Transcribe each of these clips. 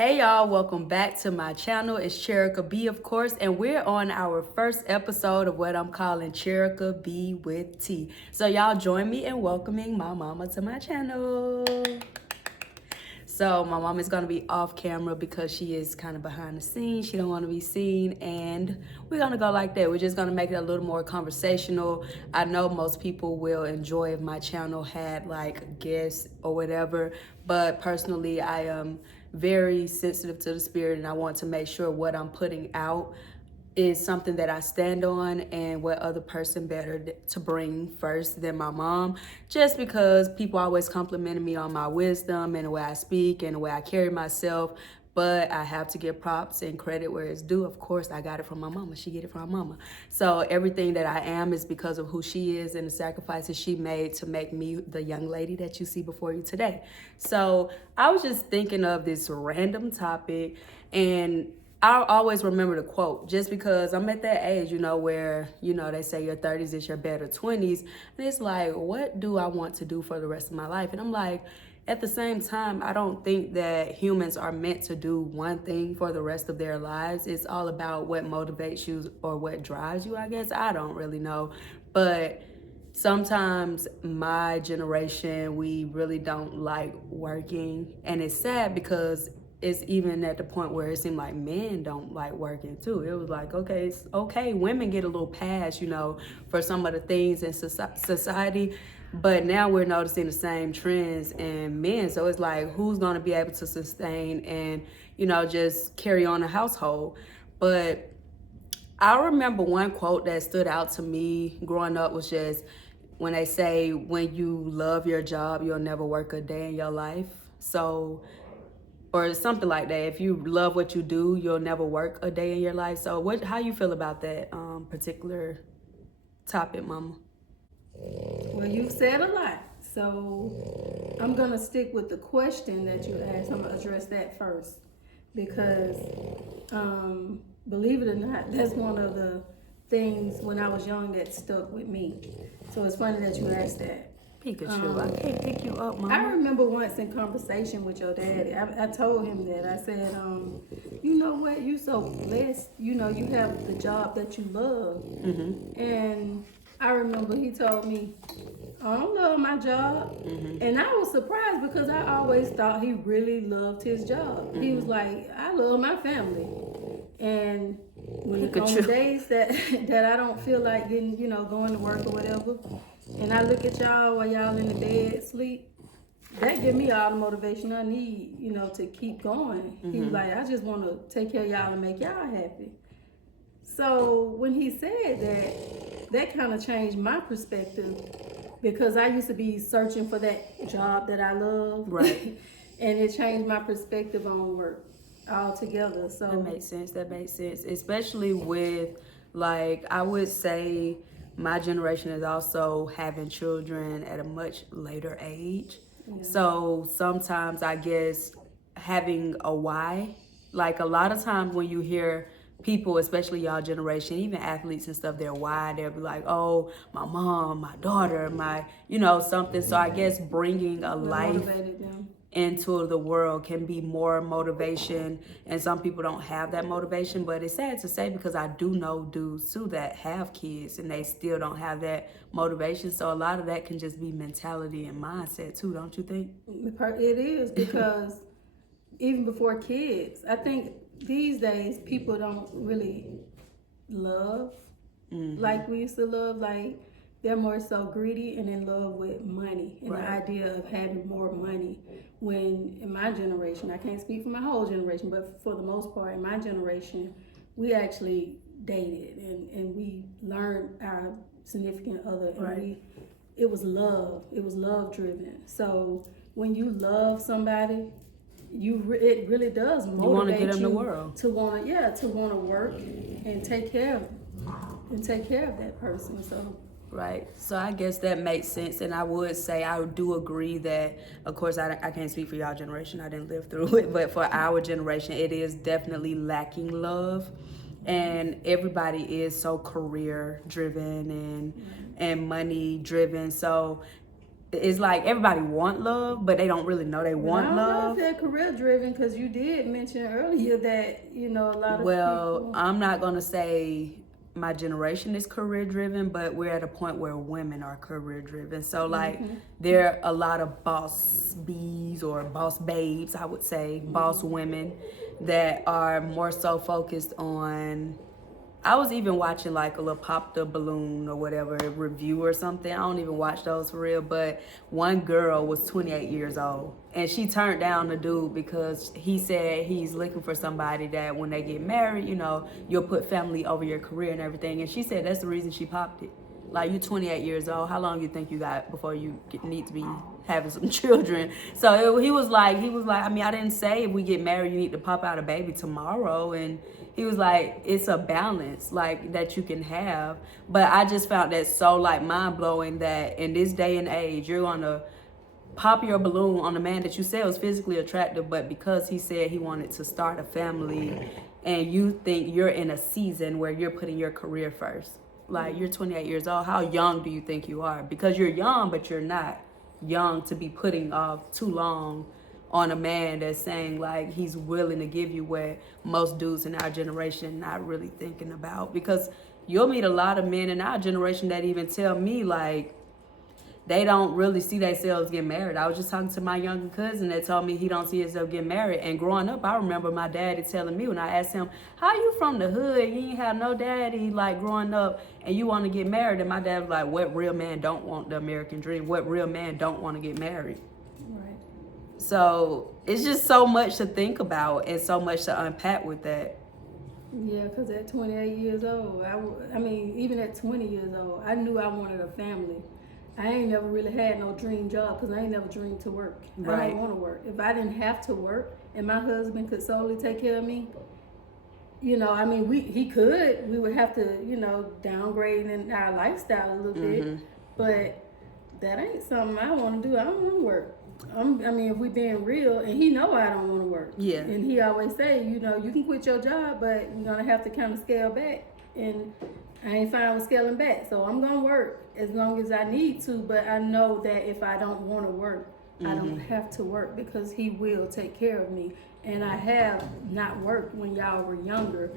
Hey y'all, welcome back to my channel. It's Cherrika B, of course, and we're on our first episode of what I'm calling Cherrika B with T. So y'all join me in welcoming my mama to my channel. So my mom is gonna be off camera because she is kind of behind the scenes. She don't want to be seen, and we're gonna go like that. We're just gonna make it a little more conversational. I know most people will enjoy if my channel had like guests or whatever, but personally, I am very sensitive to the spirit, and I want to make sure what I'm putting out is something that I stand on, and what other person better to bring first than my mom, just because people always complimented me on my wisdom and the way I speak and the way I carry myself. But I have to give props and credit where it's due. Of course, I got it from my mama. She get it from my mama. So everything that I am is because of who she is and the sacrifices she made to make me the young lady that you see before you today. So I was just thinking of this random topic, and I'll always remember the quote, just because I'm at that age, where, they say your 30s is your better 20s. And it's like, what do I want to do for the rest of my life? And I'm like, at the same time, I don't think that humans are meant to do one thing for the rest of their lives. It's all about what motivates you or what drives you, I guess. I don't really know. But sometimes my generation, we really don't like working. And it's sad because it's even at the point where it seemed like men don't like working too. It was like, okay, it's okay, women get a little pass, for some of the things in society, but now we're noticing the same trends in men. So it's like, who's gonna be able to sustain and, just carry on a household? But I remember one quote that stood out to me growing up was just when they say, when you love your job, you'll never work a day in your life. So, or something like that. If you love what you do, you'll never work a day in your life. So how you feel about that particular topic, mama? Well, you've said a lot. So I'm going to stick with the question that you asked. I'm going to address that first. Because believe it or not, that's one of the things when I was young that stuck with me. So it's funny that you asked that. Pikachu, I can't pick you up, mama. I remember once in conversation with your daddy, I told him that. I said, you know what, you so blessed. You have the job that you love. Mm-hmm. And I remember he told me, I don't love my job. Mm-hmm. And I was surprised because I always thought he really loved his job. Mm-hmm. He was like, I love my family. And when on the days that I don't feel like getting, going to work or whatever, and I look at y'all while y'all in the bed sleep, that give me all the motivation I need, to keep going. Mm-hmm. He was like, I just want to take care of y'all and make y'all happy. So when he said that kind of changed my perspective, because I used to be searching for that job that I love. Right. And it changed my perspective on work altogether. So that makes sense. Especially with, like, I would say my generation is also having children at a much later age. Yeah. So sometimes I guess having a why, like a lot of times when you hear people, especially y'all generation, even athletes and stuff, they'll be like, oh, my mom, my daughter, my, something. So I guess bringing a life into the world can be more motivation, and some people don't have that motivation. But it's sad to say, because I do know dudes too that have kids and they still don't have that motivation. So a lot of that can just be mentality and mindset too, don't you think? It is, because even before kids, I think these days people don't really love like we used to love. Like, they're more so greedy and in love with money and the idea of having more money. When in my generation, I can't speak for my whole generation, but for the most part in my generation, we actually dated and we learned our significant other, and it was love driven. So when you love somebody, it really does motivate you want to get in the world to want to work and take care of that person. So right. So I guess that makes sense. And I would say I do agree that, of course, I can't speak for y'all generation. I didn't live through it. But for our generation, it is definitely lacking love. And everybody is so career driven and money driven. So it's like everybody want love, but they don't really know they But I want don't know love. if they're career driven because you did mention earlier that a lot of Well, people. I'm not gonna say my generation is career driven, but we're at a point where women are career driven. So like there are a lot of boss bees or boss babes, I would say, boss women that are more so focused on. I was even watching like a little Pop the Balloon or whatever review or something. I don't even watch those for real, but one girl was 28 years old and she turned down the dude because he said he's looking for somebody that when they get married, you'll put family over your career and everything. And she said that's the reason she popped it. Like, you're 28 years old. How long you think you got before you need to be having some children? So he was like, I mean, I didn't say if we get married, you need to pop out a baby tomorrow. And he was like, it's a balance like that you can have. But I just found that so like mind blowing that in this day and age, you're gonna pop your balloon on a man that you said was physically attractive, but because he said he wanted to start a family and you think you're in a season where you're putting your career first. Like, you're 28 years old. How young do you think you are? Because you're young, but you're not young to be putting off too long on a man that's saying like he's willing to give you what most dudes in our generation not really thinking about. Because you'll meet a lot of men in our generation that even tell me like they don't really see themselves getting married. I was just talking to my younger cousin that told me he don't see himself getting married. And growing up, I remember my daddy telling me when I asked him, how you from the hood? You ain't have no daddy like growing up and you want to get married. And my dad was like, what real man don't want the American dream? What real man don't want to get married? Right. So it's just so much to think about and so much to unpack with that. Yeah, because at 28 years old, I mean, even at 20 years old, I knew I wanted a family. I ain't never really had no dream job because I ain't never dreamed to work. I Right. don't want to work. If I didn't have to work and my husband could solely take care of me, I mean, we would have to, downgrade in our lifestyle a little bit, but that ain't something I want to do. I don't want to work. I mean, if we being real, and he know I don't want to work. Yeah. And he always say, you can quit your job, but you're gonna have to kind of scale back. And I ain't fine with scaling back, so I'm gonna work as long as I need to. But I know that if I don't want to work, I don't have to work because he will take care of me. And I have not worked when y'all were younger.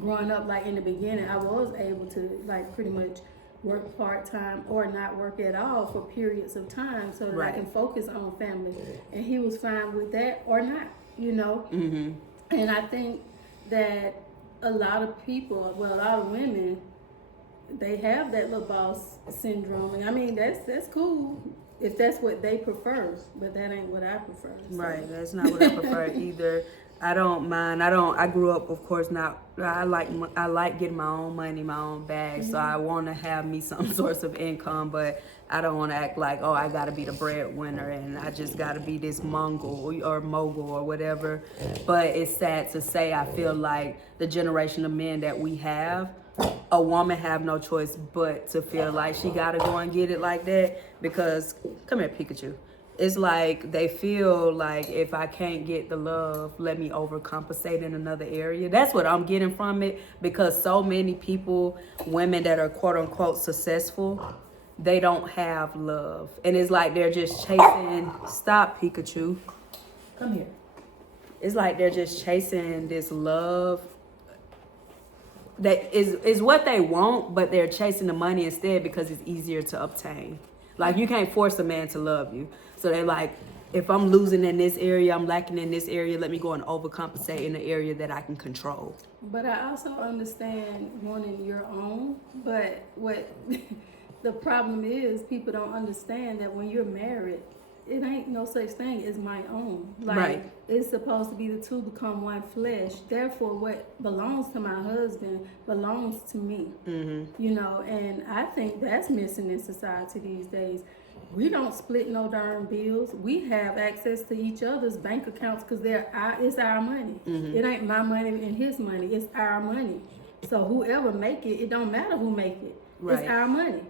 Growing up, like in the beginning, I was able to like pretty much work part-time or not work at all for periods of time so that I can focus on family. And he was fine with that or not, And I think that a lot of people, well, a lot of women, they have that little boss syndrome. And I mean, that's cool if that's what they prefer, but that ain't what I prefer. So. Right, that's not what I prefer either. I don't mind. I grew up, of course, not. I like getting my own money, my own bag. So I want to have me some source of income, but I don't want to act like, oh, I got to be the breadwinner and I just got to be this mogul or whatever. But it's sad to say, I feel like the generation of men that we have, a woman have no choice but to feel like she got to go and get it like that because, come here, Pikachu. It's like they feel like if I can't get the love, let me overcompensate in another area. That's what I'm getting from it because so many people, women that are quote unquote successful, they don't have love. And it's like they're just chasing, stop Pikachu, come here. It's like they're just chasing this love that is what they want, but they're chasing the money instead because it's easier to obtain. Like, you can't force a man to love you. So they're like, if I'm losing in this area, I'm lacking in this area, let me go and overcompensate in the area that I can control. But I also understand wanting your own, but what the problem is, people don't understand that when you're married, it ain't no such thing as my own. Like, it's supposed to be the two become one flesh. Therefore, what belongs to my husband belongs to me. And I think that's missing in society these days. We don't split no darn bills. We have access to each other's bank accounts because it's our money. It ain't my money and his money. It's our money. So whoever make it, it don't matter who make it. It's our money.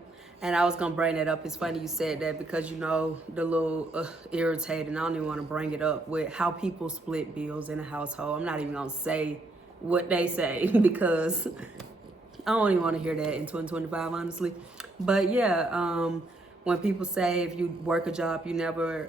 And I was going to bring that up. It's funny you said that because, the little irritating, I don't even want to bring it up with how people split bills in a household. I'm not even going to say what they say because I don't even want to hear that in 2025, honestly. But yeah, when people say if you work a job you never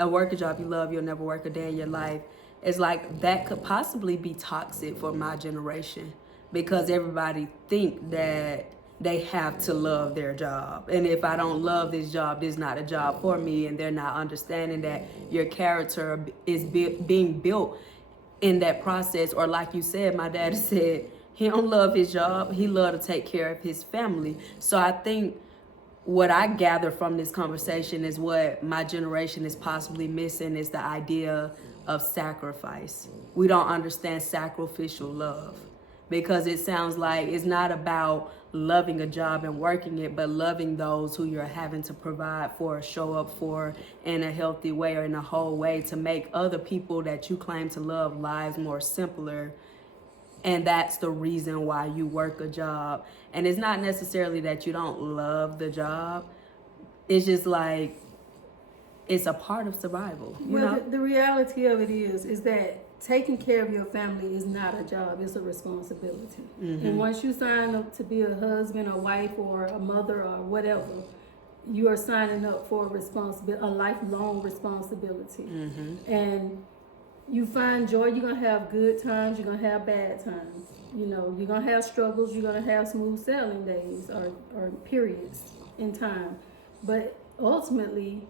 work a job you love, you'll never work a day in your life. It's like that could possibly be toxic for my generation, because everybody think that they have to love their job, and if I don't love this job, this is not a job for me. And they're not understanding that your character is being built in that process. Or like you said, my dad said he don't love his job, he love to take care of his family. So I think what I gather from this conversation is what my generation is possibly missing is the idea of sacrifice. We don't understand sacrificial love, because it sounds like it's not about loving a job and working it, but loving those who you're having to provide for, show up for in a healthy way or in a whole way, to make other people that you claim to love lives more simpler. And that's the reason why you work a job. And it's not necessarily that you don't love the job. It's just like, it's a part of survival. Well, the reality of it is that taking care of your family is not a job, it's a responsibility. And once you sign up to be a husband, a wife, or a mother, or whatever, you are signing up for a lifelong responsibility. And you find joy, you're going to have good times, you're going to have bad times. You know, you're going to have struggles, you're going to have smooth sailing days or periods in time. But ultimately,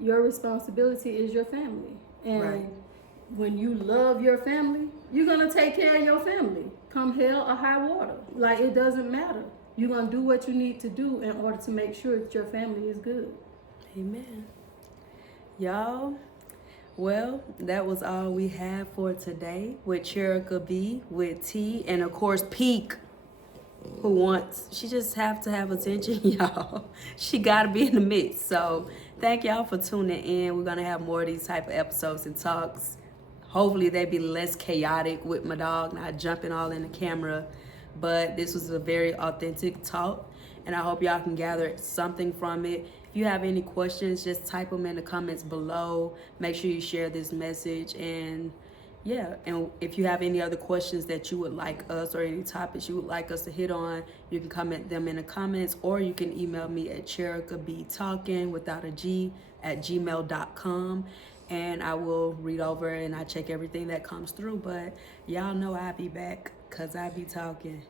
your responsibility is your family. And when you love your family, you're going to take care of your family, come hell or high water. Like, it doesn't matter. You're going to do what you need to do in order to make sure that your family is good. Amen. Y'all, well, that was all we have for today with Cherrika B with T, and of course Peak, she just have to have attention, y'all. She gotta be in the mix. So thank y'all for tuning in. We're gonna have more of these type of episodes and talks. Hopefully they be less chaotic with my dog not jumping all in the camera. But this was a very authentic talk, and I hope y'all can gather something from it. If you have any questions, just type them in the comments below. Make sure you share this message. And yeah, and if you have any other questions that you would like us, or any topics you would like us to hit on, you can comment them in the comments, or you can email me at Cherrika B Talkin without a G at gmail.com. And I will read over and I check everything that comes through. But y'all know I'll be back, because I be talking.